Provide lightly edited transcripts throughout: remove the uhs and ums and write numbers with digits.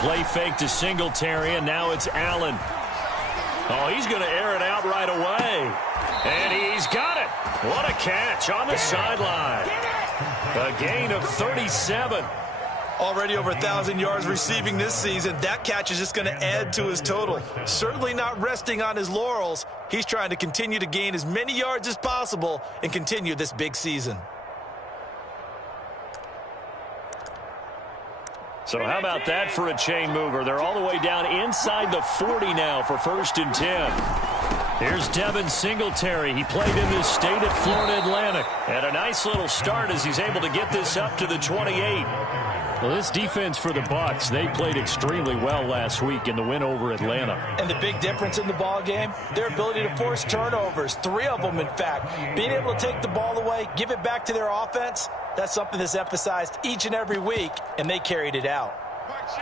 play fake to Singletary, and now it's Allen. Oh, he's going to air it out right away. And he's got it. What a catch on the sideline. A gain of 37. Already over 1,000 yards receiving this season. That catch is just going to add to his total. Certainly not resting on his laurels. He's trying to continue to gain as many yards as possible and continue this big season. So how about that for a chain mover? They're all the way down inside the 40 now for 1st and 10. Here's Devin Singletary. He played in this state at Florida Atlantic. And a nice little start as he's able to get this up to the 28. Well, this defense for the Bucs, they played extremely well last week in the win over Atlanta. And the big difference in the ball game, their ability to force turnovers, 3 of them in fact. Being able to take the ball away, give it back to their offense, that's something that's emphasized each and every week, and they carried it out.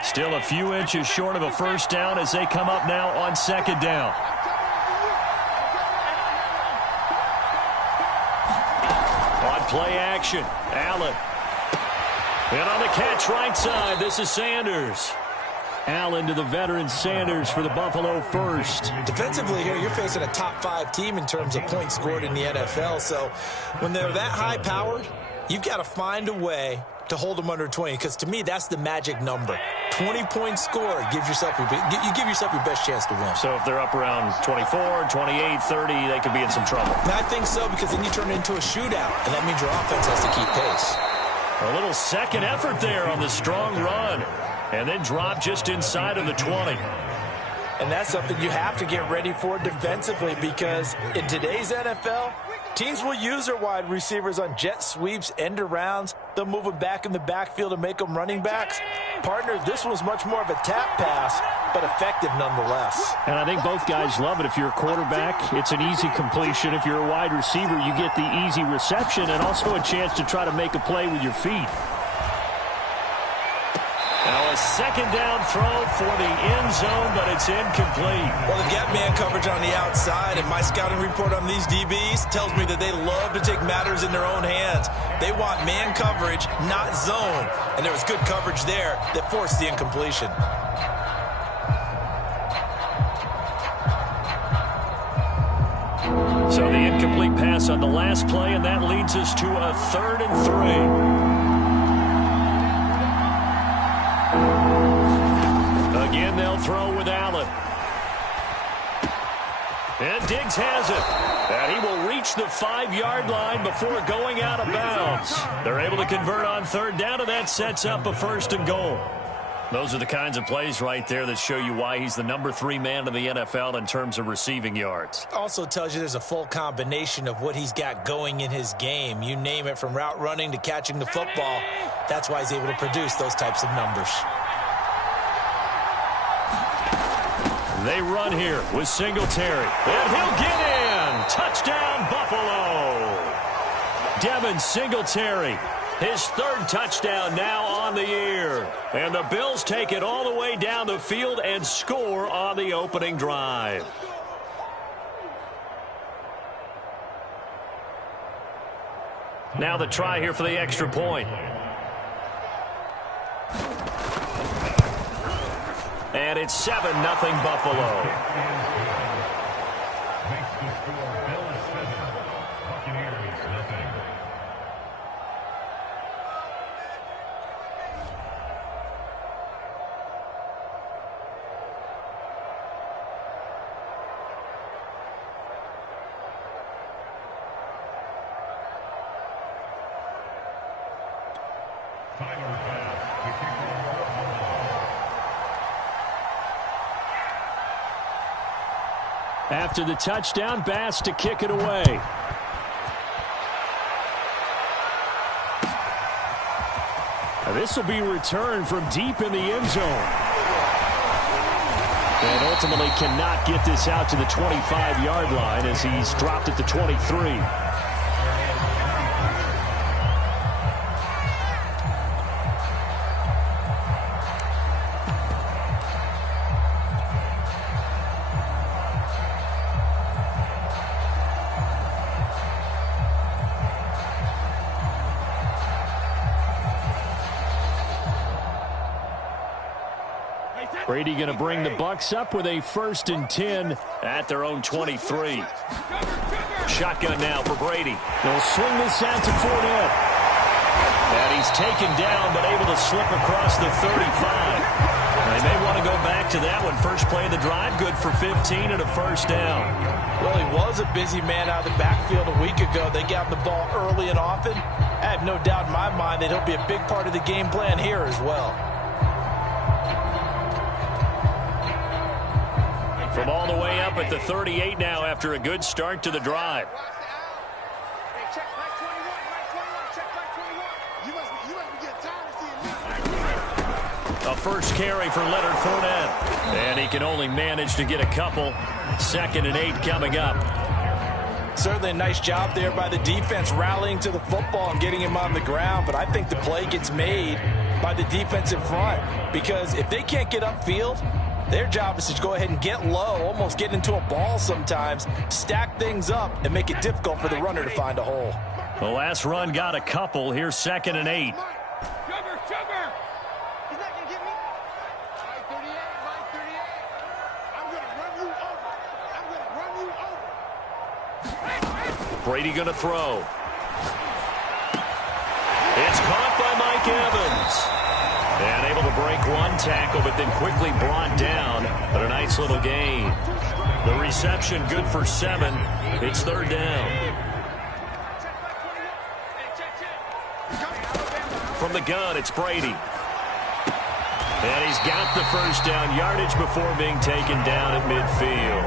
Still a few inches short of a first down as they come up now on 2nd down. On play action, Allen. And on the catch right side, this is Sanders. Allen to the veteran Sanders for the Buffalo first. Defensively here, you're facing a top 5 team in terms of points scored in the NFL. So when they're that high-powered, you've got to find a way to hold them under 20, because to me, that's the magic number. 20 points scored, you give yourself your best chance to win. So if they're up around 24, 28, 30, they could be in some trouble. And I think so, because then you turn it into a shootout, and that means your offense has to keep pace. A little second effort there on the strong run. And then drop just inside of the 20. And that's something you have to get ready for defensively, because in today's NFL, teams will use their wide receivers on jet sweeps, end arounds. They'll move them back in the backfield and make them running backs. Partner, this was much more of a tap pass, but effective nonetheless. And I think both guys love it. If you're a quarterback, it's an easy completion. If you're a wide receiver, you get the easy reception and also a chance to try to make a play with your feet. Now a 2nd down throw for the end zone, but it's incomplete. Well, they've got man coverage on the outside, and my scouting report on these DBs tells me that they love to take matters in their own hands. They want man coverage, not zone. And there was good coverage there that forced the incompletion. So the incomplete pass on the last play, and that leads us to a 3rd and 3. Again, they'll throw with Allen. And Diggs has it. And he will reach the 5-yard line before going out of bounds. They're able to convert on 3rd down, and that sets up a 1st and goal. Those are the kinds of plays right there that show you why he's the number 3 man in the NFL in terms of receiving yards. Also tells you there's a full combination of what he's got going in his game. You name it, from route running to catching the football. That's why he's able to produce those types of numbers. They run here with Singletary. And he'll get in. Touchdown, Buffalo. Devin Singletary. His 3rd touchdown now on the year. And the Bills take it all the way down the field and score on the opening drive. Now the try here for the extra point. And it's 7-0 Buffalo. After the touchdown, Bass to kick it away. This will be returned from deep in the end zone. And ultimately cannot get this out to the 25-yard line as he's dropped at the 23. Brady going to bring the Bucs up with a 1st and 10 at their own 23. Shotgun now for Brady. They'll swing this out to Fournette. And he's taken down, but able to slip across the 35. They may want to go back to that one. First play of the drive, good for 15 and a 1st down. Well, he was a busy man out of the backfield a week ago. They got him the ball early and often. I have no doubt in my mind that he'll be a big part of the game plan here as well. From all the way up at the 38 now after a good start to the drive. A first carry for Leonard Fournette. And he can only manage to get a couple. 2nd and 8 coming up. Certainly a nice job there by the defense rallying to the football and getting him on the ground. But I think the play gets made by the defensive front. Because if they can't get upfield, their job is to go ahead and get low, almost get into a ball sometimes, stack things up, and make it difficult for the runner to find a hole. The last run got a couple. Here's 2nd and 8. Brady going to throw. It's caught by Mike Evans. And able to break one tackle, but then quickly brought down. But a nice little gain. The reception good for 7. It's 3rd down. From the gun, it's Brady. And he's got the 1st down yardage before being taken down at midfield.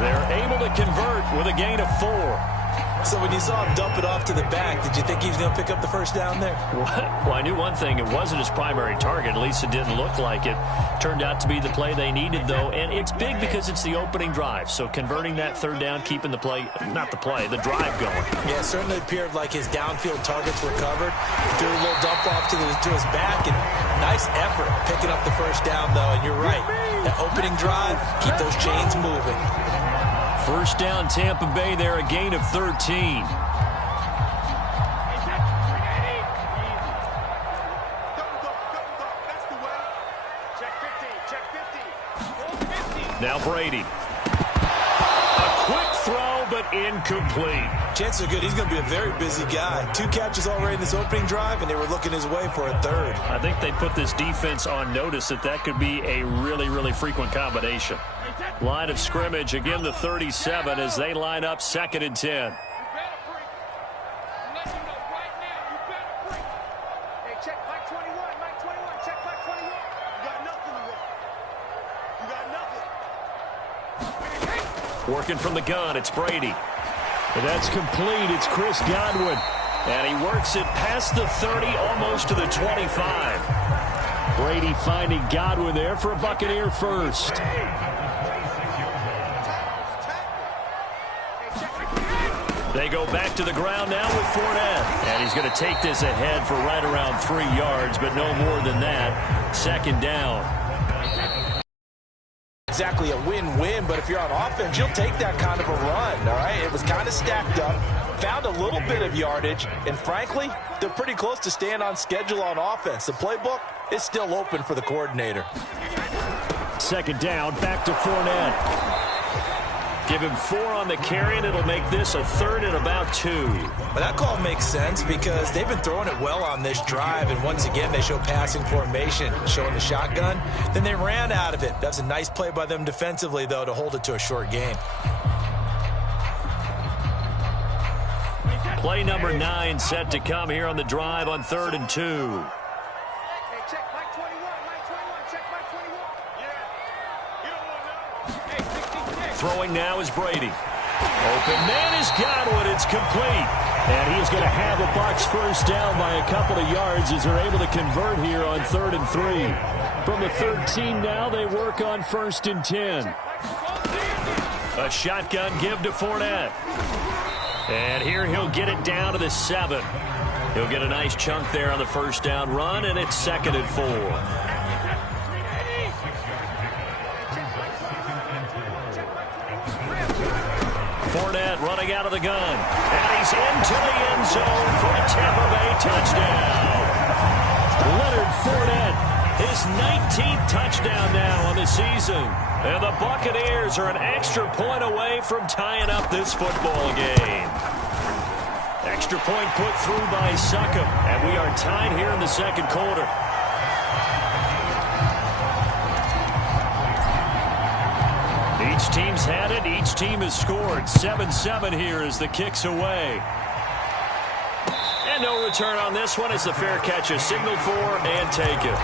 They're able to convert with a gain of 4. So when you saw him dump it off to the back, did you think he was going to pick up the 1st down there? Well, I knew one thing. It wasn't his primary target. At least it didn't look like it. Turned out to be the play they needed, though. And it's big because it's the opening drive. So converting that 3rd down, keeping the play, not the play, the drive going. Yeah, it certainly appeared like his downfield targets were covered. Threw a little dump off to his back. And nice effort picking up the 1st down, though. And you're right. That opening drive, keep those chains moving. 1st down, Tampa Bay there, a gain of 13. Now Brady. A quick throw, but incomplete. Chances are good he's going to be a very busy guy. 2 catches already in this opening drive, and they were looking his way for a 3rd. I think they put this defense on notice that could be a really, really frequent combination. Line of scrimmage, again the 37 as they line up 2nd and 10. Working from the gun, it's Brady. And that's complete. It's Chris Godwin. And he works it past the 30, almost to the 25. Brady finding Godwin there for a Buccaneer 1st. They go back to the ground now with Fournette. And he's going to take this ahead for right around 3 yards, but no more than that. 2nd down. Exactly a win-win, but if you're on offense, you'll take that kind of a run, all right? It was kind of stacked up, found a little bit of yardage, and frankly, they're pretty close to staying on schedule on offense. The playbook is still open for the coordinator. 2nd down, back to Fournette. Give him 4 on the carry, and it'll make this a 3rd and about 2. But that call makes sense because they've been throwing it well on this drive, and once again, they show passing formation, showing the shotgun. Then they ran out of it. That's a nice play by them defensively, though, to hold it to a short game. Play number 9 set to come here on the drive on 3rd and 2. Throwing now is Brady. Open man is Godwin. It's complete. And he is going to have a Bucs 1st down by a couple of yards as they're able to convert here on 3rd and 3. From the 13 now, they work on 1st and 10. A shotgun give to Fournette. And here he'll get it down to the 7. He'll get a nice chunk there on the 1st down run, and it's 2nd and 4. Fournette running out of the gun. And he's into the end zone for a Tampa Bay touchdown. Leonard Fournette His 19th touchdown now on the season. And the Buccaneers are an extra point away from tying up this football game. Extra point put through by Succop, and we are tied here in the second quarter. Each team's had it. Each team has scored. 7-7 here as the kick's away. And no return on this one as the fair catch is signaled for and taken.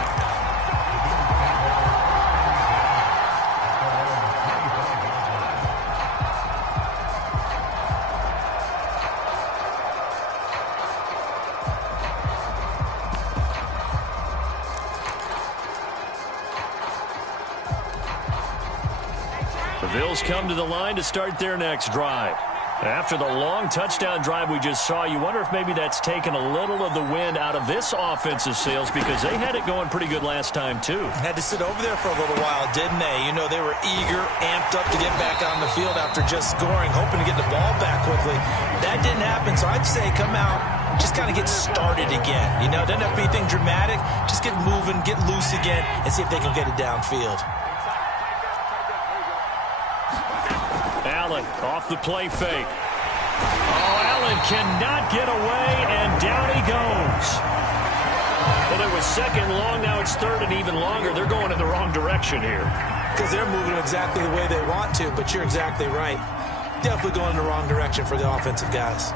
The Bills come to the line to start their next drive. After the long touchdown drive we just saw, you wonder if maybe that's taken a little of the wind out of this offensive sails because they had it going pretty good last time, too. Had to sit over there for a little while, didn't they? You know, they were eager, amped up to get back on the field after just scoring, hoping to get the ball back quickly. That didn't happen, so I'd say come out, just kind of get started again. You know, it doesn't have to be anything dramatic. Just get moving, get loose again, and see if they can get it downfield. Allen off the play fake. Oh, Allen cannot get away, and down he goes. Well, it was second long. Now it's third and even longer. They're going in the wrong direction here. Because they're moving exactly the way they want to, but you're exactly right. Definitely going in the wrong direction for the offensive guys.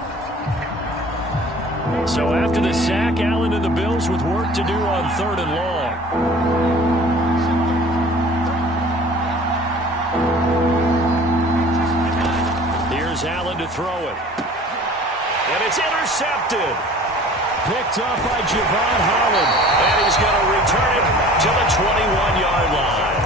So after the sack, Allen and the Bills with work to do on third and long. Allen to throw it. And it's intercepted. Picked up by Javon Holland. And he's going to return it to the 21-yard line.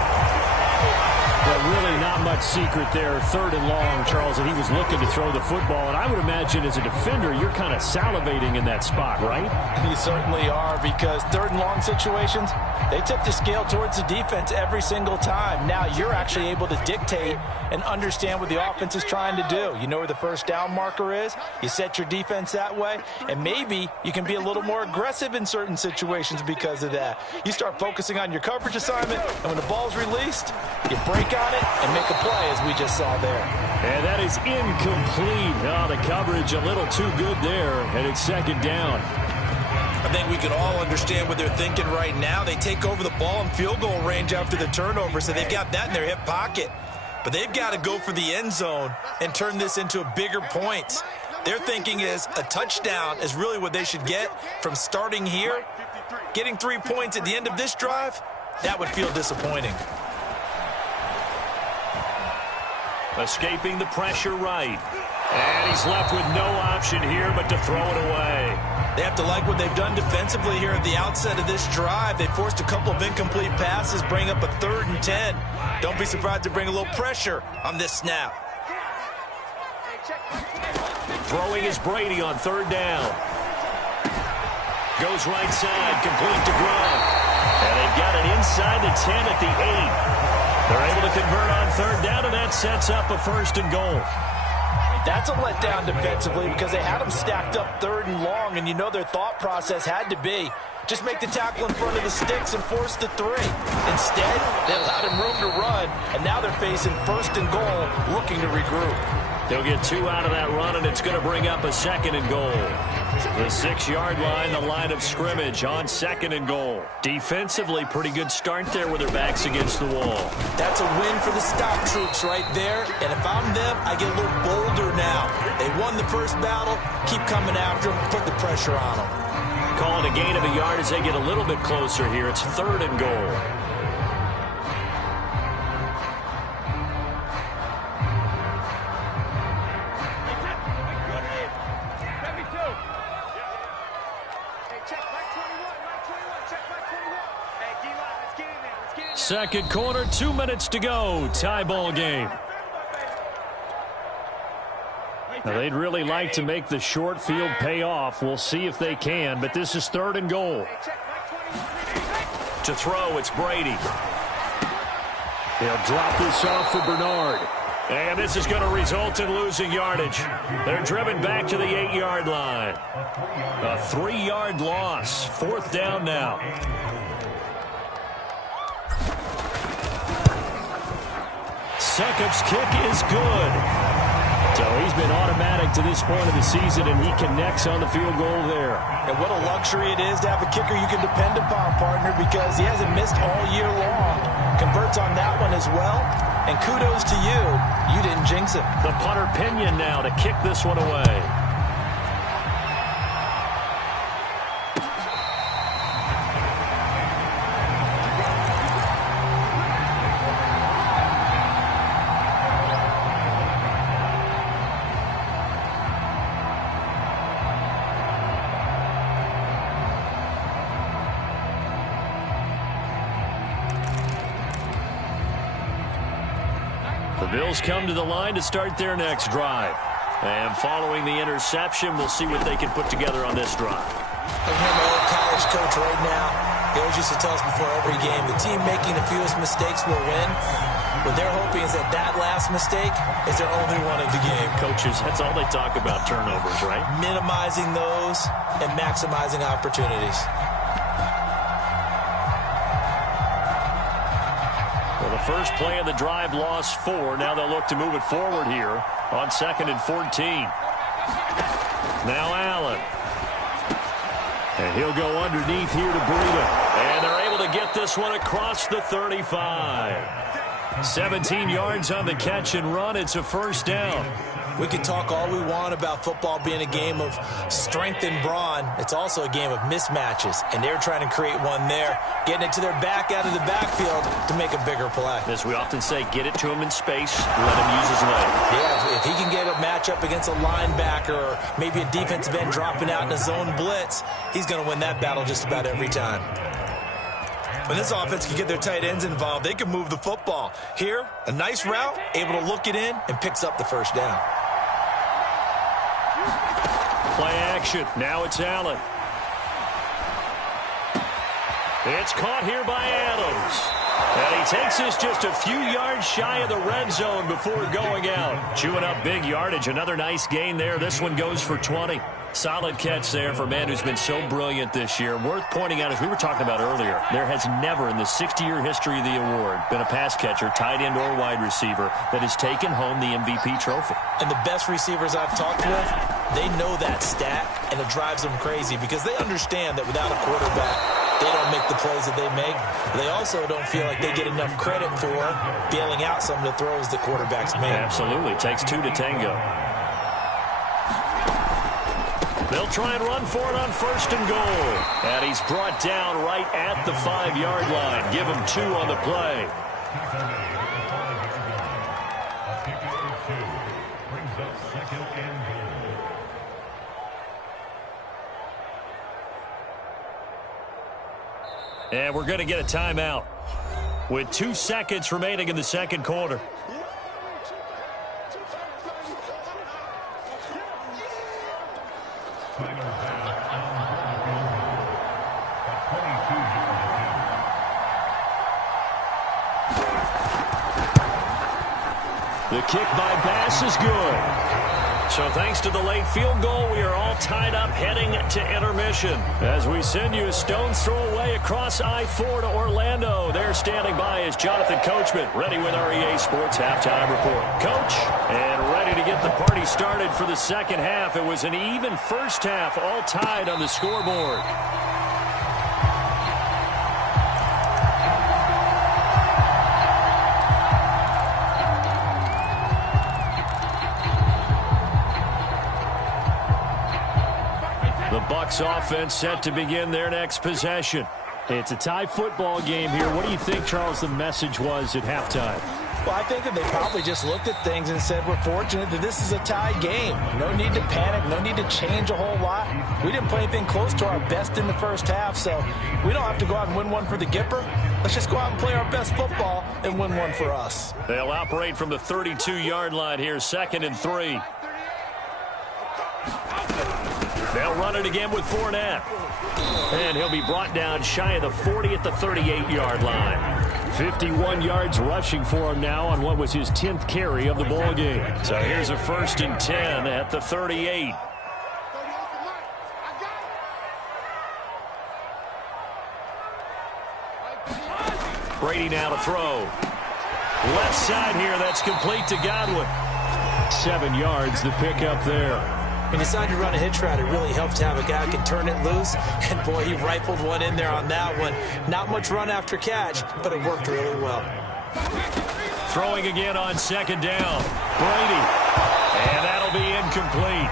But really not much secret there. Third and long, Charles, and he was looking to throw the football. And I would imagine as a defender, you're kind of salivating in that spot, right? You certainly are, because third and long situations, they tip the scale towards the defense every single time. Now you're actually able to dictate and understand what the offense is trying to do. You know where the first down marker is. You set your defense that way, and maybe you can be a little more aggressive in certain situations because of that. You start focusing on your coverage assignment, and when the ball's released, you break on it and make a play, as we just saw there. And that is incomplete. Oh, the coverage a little too good there, and it's second down. I think we can all understand what they're thinking right now. They take over the ball in field goal range after the turnover, so they've got that in their hip pocket. But they've got to go for the end zone and turn this into a bigger points. Their thinking is a touchdown is really what they should get from starting here. Getting 3 points at the end of this drive, that would feel disappointing. Escaping the pressure right. And he's left with no option here but to throw it away. They have to like what they've done defensively here at the outset of this drive. They forced a couple of incomplete passes, bring up a 3rd and 10. Don't be surprised to bring a little pressure on this snap. Throwing is Brady on 3rd down. Goes right side, complete to Gronk. And they've got it inside the 10 at the 8. They're able to convert on 3rd down, and that sets up a 1st and goal. That's a letdown defensively because they had them stacked up 3rd and long, and you know their thought process had to be just make the tackle in front of the sticks and force the 3. Instead, they allowed him room to run, and now they're facing 1st and goal, looking to regroup. They'll get 2 out of that run, and it's going to bring up a 2nd and goal. The 6-yard line, the line of scrimmage on 2nd and goal. Defensively, pretty good start there with their backs against the wall. That's a win for the stop troops right there, and if I'm them, I get a little bolder now. They won the first battle, keep coming after them, put the pressure on them. Calling a gain of a yard as they get a little bit closer here. It's 3rd and goal. Second quarter, 2 minutes to go. Tie ball game. Now, they'd really like to make the short field pay off. We'll see if they can, but this is 3rd and goal. To throw, it's Brady. They'll drop this off for Bernard. And this is going to result in losing yardage. They're driven back to the 8-yard line. A 3-yard loss. 4th down now. Succop's kick is good. So he's been automatic to this point of the season, and he connects on the field goal there. And what a luxury it is to have a kicker you can depend upon, partner, because he hasn't missed all year long. Converts on that one as well. And kudos to you. You didn't jinx him. The punter Pinion now to kick this one away. The Bills come to the line to start their next drive. And following the interception, we'll see what they can put together on this drive. I hear my old college coach right now. He always used to tell us before every game, the team making the fewest mistakes will win. What they're hoping is that that last mistake is their only one of the game. Coaches, that's all they talk about, turnovers, right? Minimizing those and maximizing opportunities. Well, the first play of the drive lost 4. Now they'll look to move it forward here on 2nd and 14. Now Allen. And he'll go underneath here to Breida. And they're able to get this one across the 35. 17 yards on the catch and run. It's a first down. We can talk all we want about football being a game of strength and brawn. It's also a game of mismatches, and they're trying to create one there, getting it to their back out of the backfield to make a bigger play. As we often say, get it to him in space, let him use his leg. Yeah, if he can get a matchup against a linebacker or maybe a defensive end dropping out in a zone blitz, he's going to win that battle just about every time. When this offense can get their tight ends involved, they can move the football. Here, a nice route, able to look it in, and picks up the first down. Play action. Now it's Allen. It's caught here by Adams. And he takes this just a few yards shy of the red zone before going out. Chewing up big yardage. Another nice gain there. This one goes for 20. Solid catch there for a man who's been so brilliant this year. Worth pointing out, as we were talking about earlier, there has never in the 60-year history of the award been a pass catcher, tight end or wide receiver, that has taken home the MVP trophy. And the best receivers I've talked with, they know that stat, and it drives them crazy because they understand that without a quarterback, they don't make the plays that they make. They also don't feel like they get enough credit for bailing out some of the throws the quarterbacks make. Absolutely. Takes 2 to tango. They'll try and run for it on 1st and goal. And he's brought down right at the 5-yard line. Give him 2 on the play. And we're going to get a timeout with 2 seconds remaining in the second quarter. The kick by Bass is good. So thanks to the late field goal, we are all tied up heading to intermission. As we send you a stone's throw away across I-4 to Orlando. There standing by is Jonathan Coachman, ready with our EA Sports Halftime Report. Coach, and ready to get the party started for the second half. It was an even first half, all tied on the scoreboard. The Bucs offense set to begin their next possession. It's a tie football game here. What do you think, Charles, the message was at halftime? Well, I think that they probably just looked at things and said, we're fortunate that this is a tie game. No need to panic. No need to change a whole lot. We didn't play anything close to our best in the first half, so we don't have to go out and win one for the Gipper. Let's just go out and play our best football and win one for us. They'll operate from the 32-yard line here, 2nd and 3. They'll run it again with Fournette. And he'll be brought down shy of the 40 at the 38-yard line. 51 yards rushing for him now on what was his 10th carry of the ball game. So here's a 1st and 10 at the 38. Brady now to throw. Left side here, that's complete to Godwin. 7 yards, the pickup there. When you decide to run a hitch route, it really helps to have a guy who can turn it loose. And, boy, he rifled one in there on that one. Not much run after catch, but it worked really well. Throwing again on second down. Brady. And that'll be incomplete.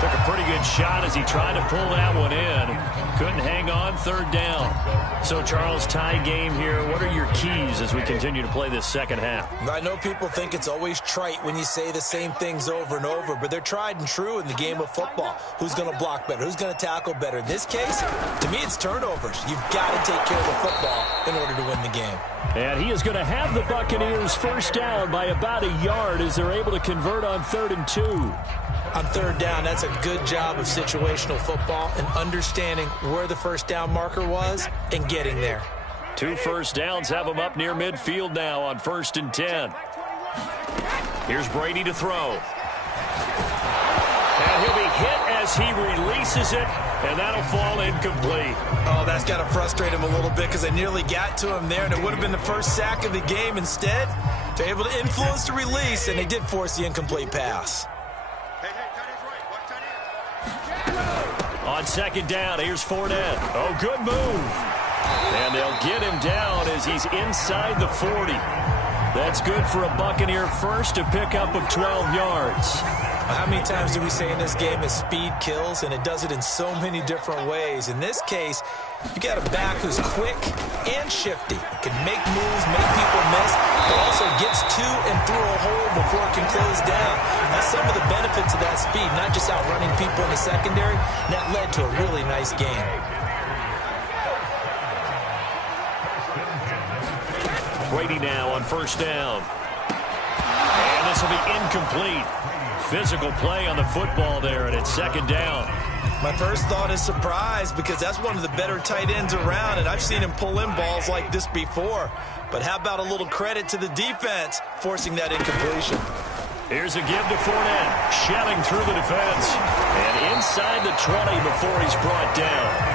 Took a pretty good shot as he tried to pull that one in. Couldn't hang on, third down. So, Charles, tie game here. What are your keys as we continue to play this second half? I know people think it's always trite when you say the same things over and over, but they're tried and true in the game of football. Who's going to block better? Who's going to tackle better? In this case, to me, it's turnovers. You've got to take care of the football in order to win the game. And he is going to have the Buccaneers first down by about a yard as they're able to convert on 3rd and 2. On third down, that's a good job of situational football and understanding where the first down marker was and getting there. 2 first downs have them up near midfield now on 1st and 10. Here's Brady to throw. And he'll be hit as he releases it, and that'll fall incomplete. Oh, that's got to frustrate him a little bit because they nearly got to him there, and it would have been the first sack of the game. Instead, they're able to influence the release, and they did force the incomplete pass. On second down, here's Fournette. Oh, good move. And they'll get him down as he's inside the 40. That's good for a Buccaneer first, to pick up of 12 yards. How many times do we say in this game that speed kills, and it does it in so many different ways? In this case, you got a back who's quick and shifty, can make moves, make people miss, but also gets to and through a hole before it can close down. That's some of the benefits of that speed, not just outrunning people in the secondary. That led to a really nice game. Brady now on first down. And this will be incomplete. Physical play on the football there, and it's second down. My first thought is surprise, because that's one of the better tight ends around, and I've seen him pull in balls like this before. But how about a little credit to the defense forcing that incompletion? Here's a give to Fournette, shelling through the defense. And inside the 20 before he's brought down.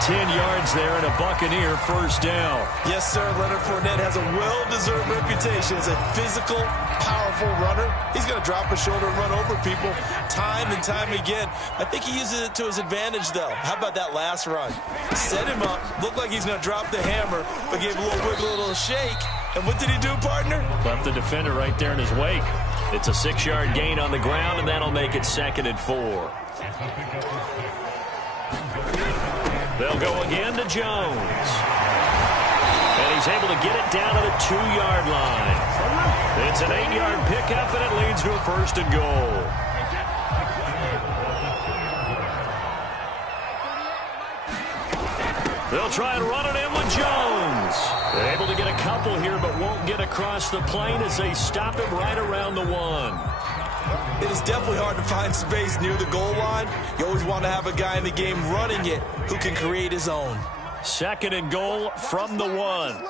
10 yards there and a Buccaneer first down. Yes, sir. Leonard Fournette has a well-deserved reputation as a physical, powerful runner. He's going to drop a shoulder and run over people time and time again. I think he uses it to his advantage, though. How about that last run? Set him up. Looked like he's going to drop the hammer, but gave a little wiggle, a little shake. And what did he do, partner? Left the defender right there in his wake. It's a 6-yard gain on the ground, and that'll make it 2nd and 4. They'll go again to Jones. And he's able to get it down to the 2-yard line. It's an 8-yard pickup, and it leads to a 1st and goal. They'll try and run it in with Jones. They're able to get a couple here, but won't get across the plane as they stop him right around the 1. It is definitely hard to find space near the goal line. You always want to have a guy in the game running it who can create his own. 2nd and goal from the 1.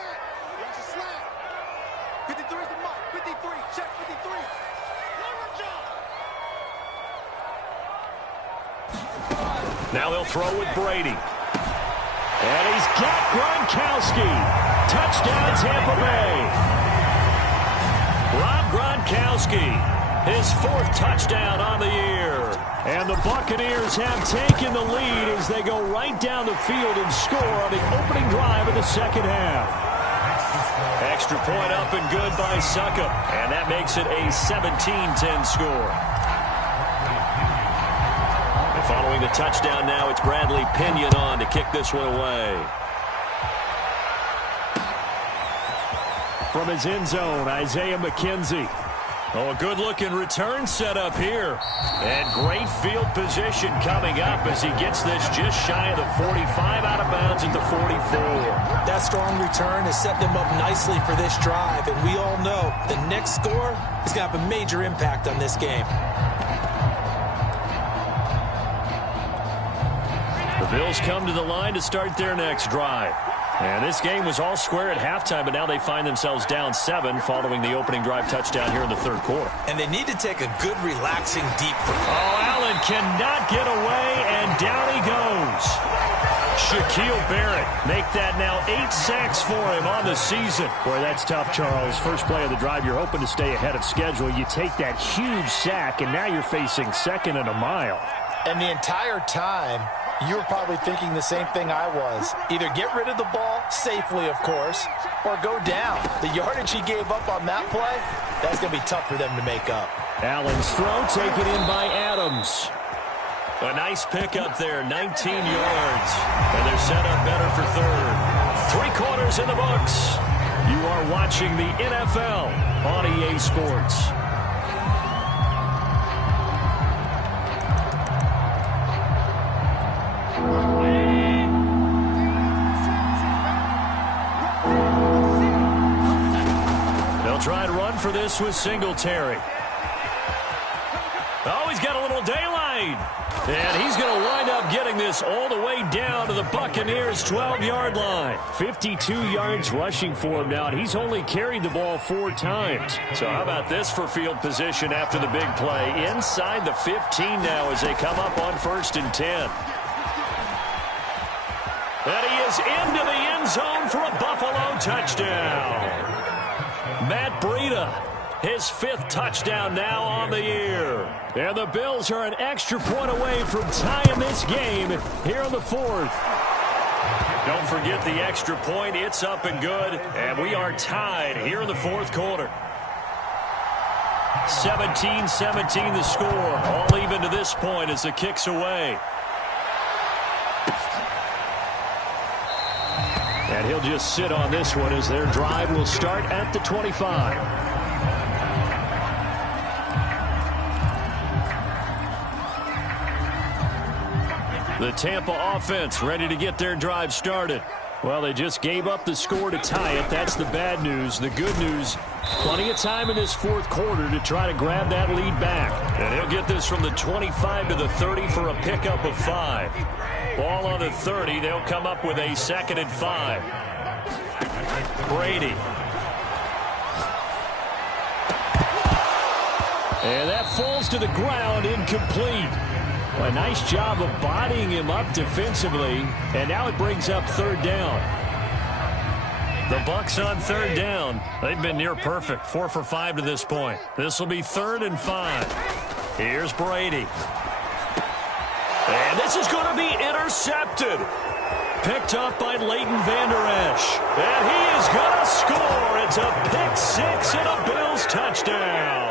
Now they'll throw with Brady. And he's got Gronkowski. Touchdown, Tampa Bay. Rob Gronkowski. His 4th touchdown on the year. And the Buccaneers have taken the lead as they go right down the field and score on the opening drive of the second half. Extra point up and good by Succop. And that makes it a 17-10 score. And following the touchdown now, it's Bradley Pinion on to kick this one away. From his end zone, Isaiah McKenzie. Oh, a good-looking return set up here. And great field position coming up as he gets this just shy of the 45, out of bounds at the 44. That strong return has set them up nicely for this drive, and we all know the next score is going to have a major impact on this game. The Bills come to the line to start their next drive. And this game was all square at halftime, but now they find themselves down 7 following the opening drive touchdown here in the 3rd quarter. And they need to take a good, relaxing, deep breath. Oh, Allen cannot get away, and down he goes. Shaquille Barrett make that now 8 sacks for him on the season. Boy, that's tough, Charles. First play of the drive, you're hoping to stay ahead of schedule. You take that huge sack, and now you're facing second and a mile. And the entire time, you were probably thinking the same thing I was. Either get rid of the ball, safely of course, or go down. The yardage he gave up on that play, that's going to be tough for them to make up. Allen's throw taken in by Adams. A nice pickup there, 19 yards. And they're set up better for third. 3 quarters in the books. You are watching the NFL on EA Sports. They'll try and run for this with Singletary. Oh, he's got a little daylight. And he's going to wind up getting this all the way down to the Buccaneers' 12-yard line. 52 yards rushing for him now, and he's only carried the ball 4 times. So how about this for field position after the big play? Inside the 15 now as they come up on 1st and 10. And he is into the end zone for a Buffalo touchdown. Matt Breida, his 5th touchdown now on the year. And the Bills are an extra point away from tying this game here in the 4th. Don't forget the extra point. It's up and good. And we are tied here in the 4th quarter. 17-17 the score. All even to this point as the kick's away. And he'll just sit on this one as their drive will start at the 25. The Tampa offense ready to get their drive started. Well, they just gave up the score to tie it. That's the bad news. The good news, plenty of time in this 4th quarter to try to grab that lead back. And he'll get this from the 25 to the 30 for a pickup of 5. Ball on the 30. They'll come up with a 2nd and 5. Brady. And that falls to the ground, incomplete. Well, a nice job of bodying him up defensively, and now it brings up 3rd down. The Bucs on 3rd down. They've been near perfect, 4 for 5 to this point. This will be 3rd and 5. Here's Brady. And this is going to be intercepted. Picked up by Leighton Vander Esch. And he is going to score. It's a pick 6 and a Bills touchdown.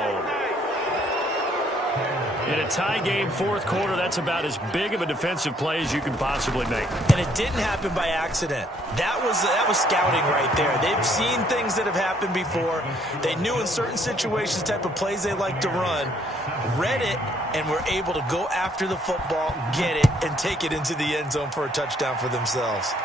In a tie game, 4th quarter, that's about as big of a defensive play as you can possibly make. And it didn't happen by accident. That was scouting right there. They've seen things that have happened before. They knew in certain situations the type of plays they like to run, read it, and were able to go after the football, get it, and take it into the end zone for a touchdown for themselves.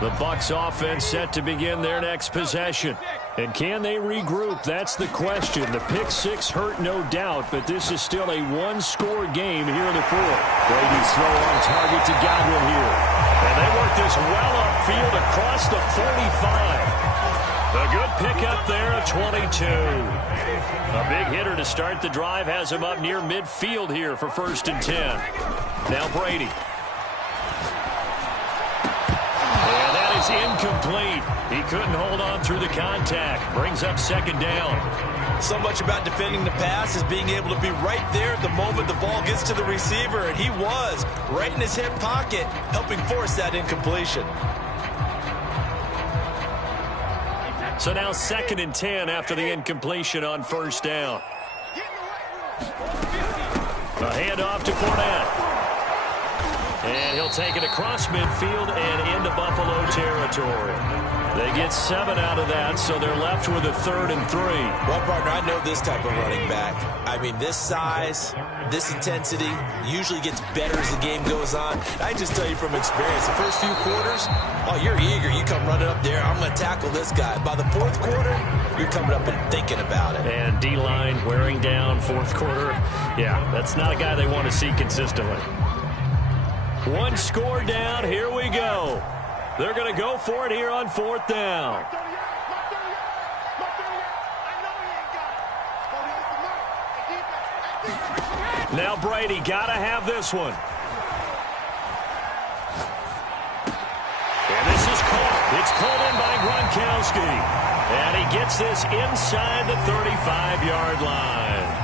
The Bucs offense set to begin their next possession. And can they regroup? That's the question. The pick 6 hurt, no doubt, but this is still a 1-score game here in the 4th. Brady's throw on target to Godwin here. And they work this well upfield across the 45. A good pickup there at 22. A big hitter to start the drive has him up near midfield here for 1st and 10. Now Brady. Is incomplete. He couldn't hold on through the contact. Brings up 2nd down. So much about defending the pass is being able to be right there at the moment the ball gets to the receiver, and he was right in his hip pocket, helping force that incompletion. So now 2nd and 10 after the incompletion on 1st down. A handoff to Fournette. And he'll take it across midfield and into Buffalo territory. They get 7 out of that, so they're left with a 3rd and 3. Well, partner, I know this type of running back. I mean, this size, this intensity usually gets better as the game goes on. I just tell you from experience, the first few quarters, oh, you're eager. You come running up there, I'm going to tackle this guy. By the 4th quarter, you're coming up and thinking about it. And D-line wearing down 4th quarter. Yeah, that's not a guy they want to see consistently. One score down. Here we go. They're going to go for it here on fourth down. Now Brady got to have this one. And this is caught. It's pulled in by Gronkowski. And he gets this inside the 35-yard line.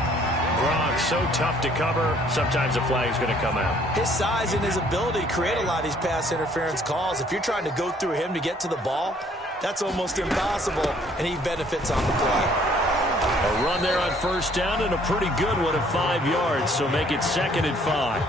Gronk, so tough to cover. Sometimes the flag's going to come out. His size and his ability create a lot of these pass interference calls. If you're trying to go through him to get to the ball, that's almost impossible, and he benefits on the play. A run there on first down and a pretty good one at 5 yards, so make it 2nd and 5.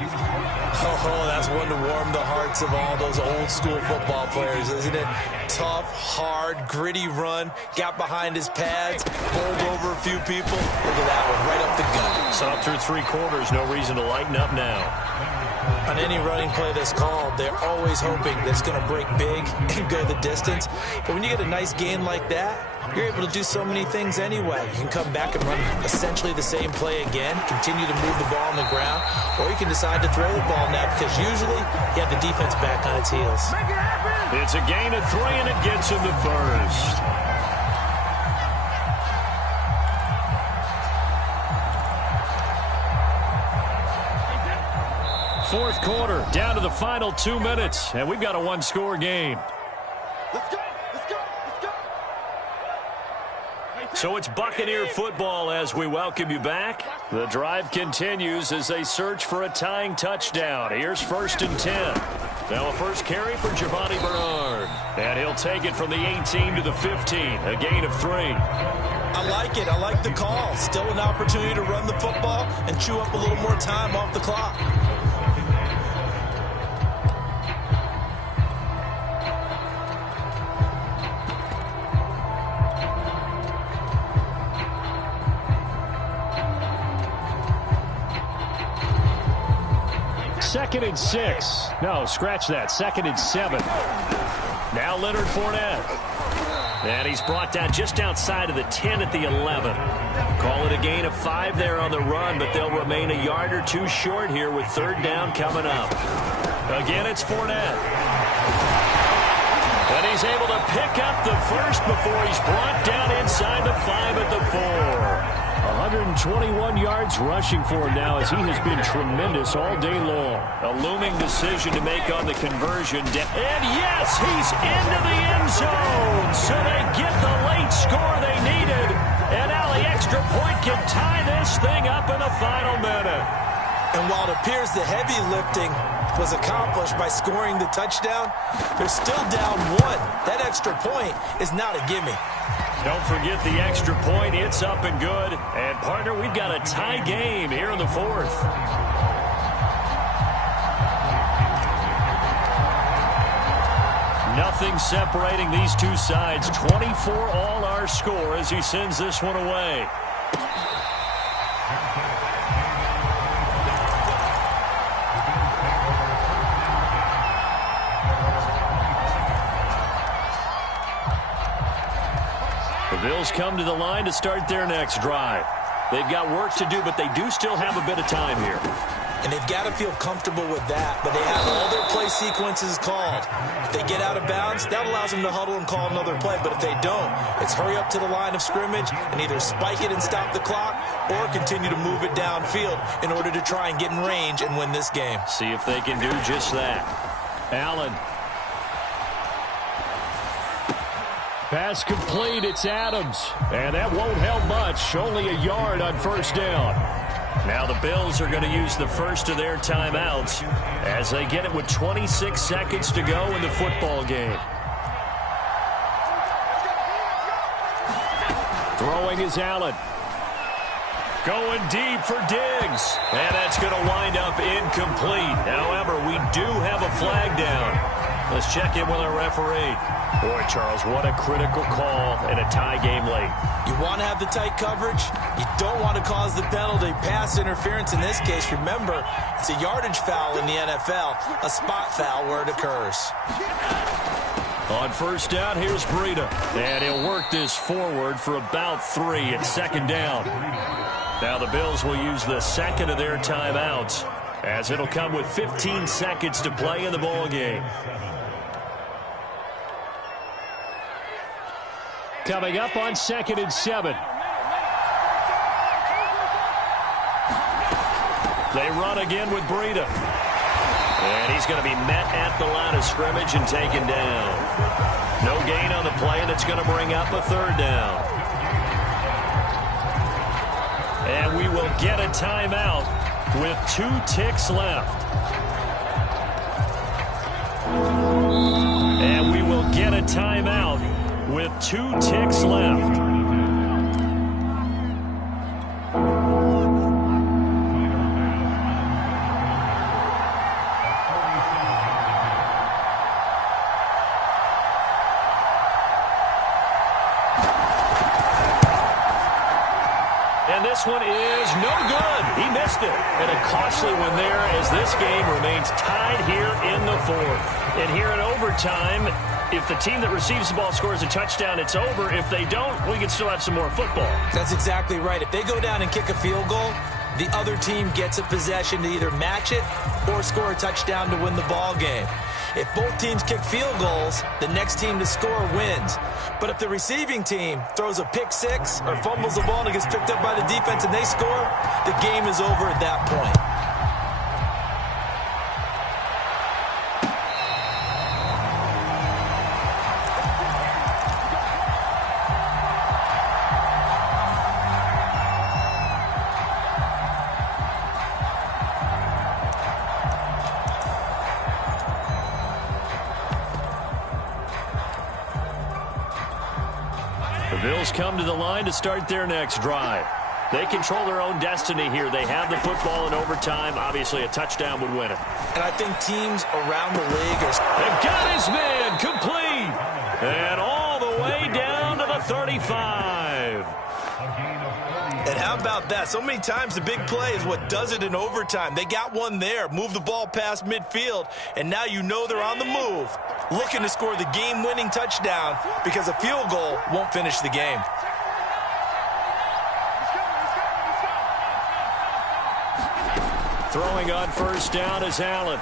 Oh, that's one to warm the hearts of all those old-school football players, isn't it? Tough, hard, gritty run, got behind his pads, bowled over a few people. Look at that one, right up the gut. So up through 3 quarters, no reason to lighten up now. On any running play that's called, they're always hoping that it's going to break big and go the distance. But when you get a nice gain like that, you're able to do so many things anyway. You can come back and run essentially the same play again, continue to move the ball on the ground, or you can decide to throw the ball now because usually you have the defense back on its heels. It's a gain of 3, and it gets him the first. Fourth quarter, down to the final 2 minutes, and we've got a one-score game. Let's go! Let's go! Let's go! So it's Buccaneer football as we welcome you back. The drive continues as they search for a tying touchdown. Here's 1st and 10. Now a first carry for Giovanni Bernard. And he'll take it from the 18 to the 15, a gain of 3. I like it. I like the call. Still an opportunity to run the football and chew up a little more time off the clock. Second and 6. No, scratch that. 2nd and 7. Now Leonard Fournette. And he's brought down just outside of the 10 at the 11. Call it a gain of 5 there on the run, but they'll remain a yard or 2 short here with 3rd down coming up. Again, it's Fournette. And he's able to pick up the first before he's brought down inside the 5 at the 4. 121 yards rushing for him now as he has been tremendous all day long. A looming decision to make on the conversion. And yes, he's into the end zone. So they get the late score they needed. And now the extra point can tie this thing up in the final minute. And while it appears the heavy lifting was accomplished by scoring the touchdown, they're still down 1. That extra point is not a gimme. Don't forget the extra point. It's up and good. And, partner, we've got a tie game here in the 4th. Nothing separating these two sides. 24 all our score as he sends this one away. The Bills come to the line to start their next drive. They've got work to do, but they do still have a bit of time here. And they've got to feel comfortable with that, but they have all their play sequences called. If they get out of bounds, that allows them to huddle and call another play, but if they don't, it's hurry up to the line of scrimmage and either spike it and stop the clock or continue to move it downfield in order to try and get in range and win this game. See if they can do just that. Allen. Pass complete. It's Adams. And that won't help much. Only a yard on first down. Now the Bills are going to use the first of their timeouts as they get it with 26 seconds to go in the football game. Throwing is Allen. Going deep for Diggs. And that's going to wind up incomplete. However, we do have a flag down. Let's check in with our referee. Boy, Charles, what a critical call in a tie game late. You want to have the tight coverage. You don't want to cause the penalty. Pass interference in this case. Remember, it's a yardage foul in the NFL, a spot foul where it occurs. On first down, here's Breida. And he'll work this forward for about 3 at second down. Now the Bills will use the second of their timeouts as it'll come with 15 seconds to play in the ball game. Coming up on 2nd and 7. They run again with Breida. And he's going to be met at the line of scrimmage and taken down. No gain on the play, and it's going to bring up a 3rd down. And we will get a timeout with 2 ticks left. And we will get a timeout with 2 ticks left. This one is no good. He missed it. And a costly one there as this game remains tied here in the 4th. And here in overtime, if the team that receives the ball scores a touchdown, it's over. If they don't, we can still have some more football. That's exactly right. If they go down and kick a field goal, the other team gets a possession to either match it or score a touchdown to win the ball game. If both teams kick field goals, the next team to score wins. But if the receiving team throws a pick six or fumbles the ball and it gets picked up by the defense and they score, the game is over at that point. The Bills come to the line to start their next drive. They control their own destiny here. They have the football in overtime. Obviously, a touchdown would win it. And I think teams around the league are... They've got his man complete. And all the way down to the 35. And how about that? So many times the big play is what does it in overtime. They got one there, move the ball past midfield, and now you know they're on the move, looking to score the game-winning touchdown because a field goal won't finish the game. Throwing on first down is Allen.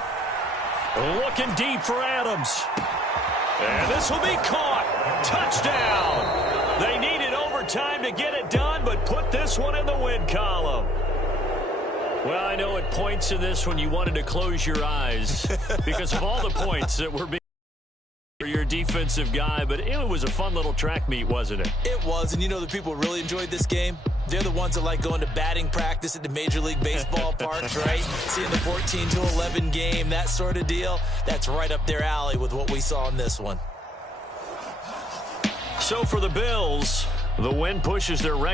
Looking deep for Adams. And this will be caught. Touchdown. They needed overtime to get it done, but put this one in the win column. Well, I know at points in this one you wanted to close your eyes because of all the points that were being for your defensive guy, but it was a fun little track meet, wasn't it? It was, and you know the people who really enjoyed this game? They're the ones that like going to batting practice at the Major League Baseball parks, right? Seeing the 14-11 game, that sort of deal. That's right up their alley with what we saw in this one. So for the Bills, the win pushes their record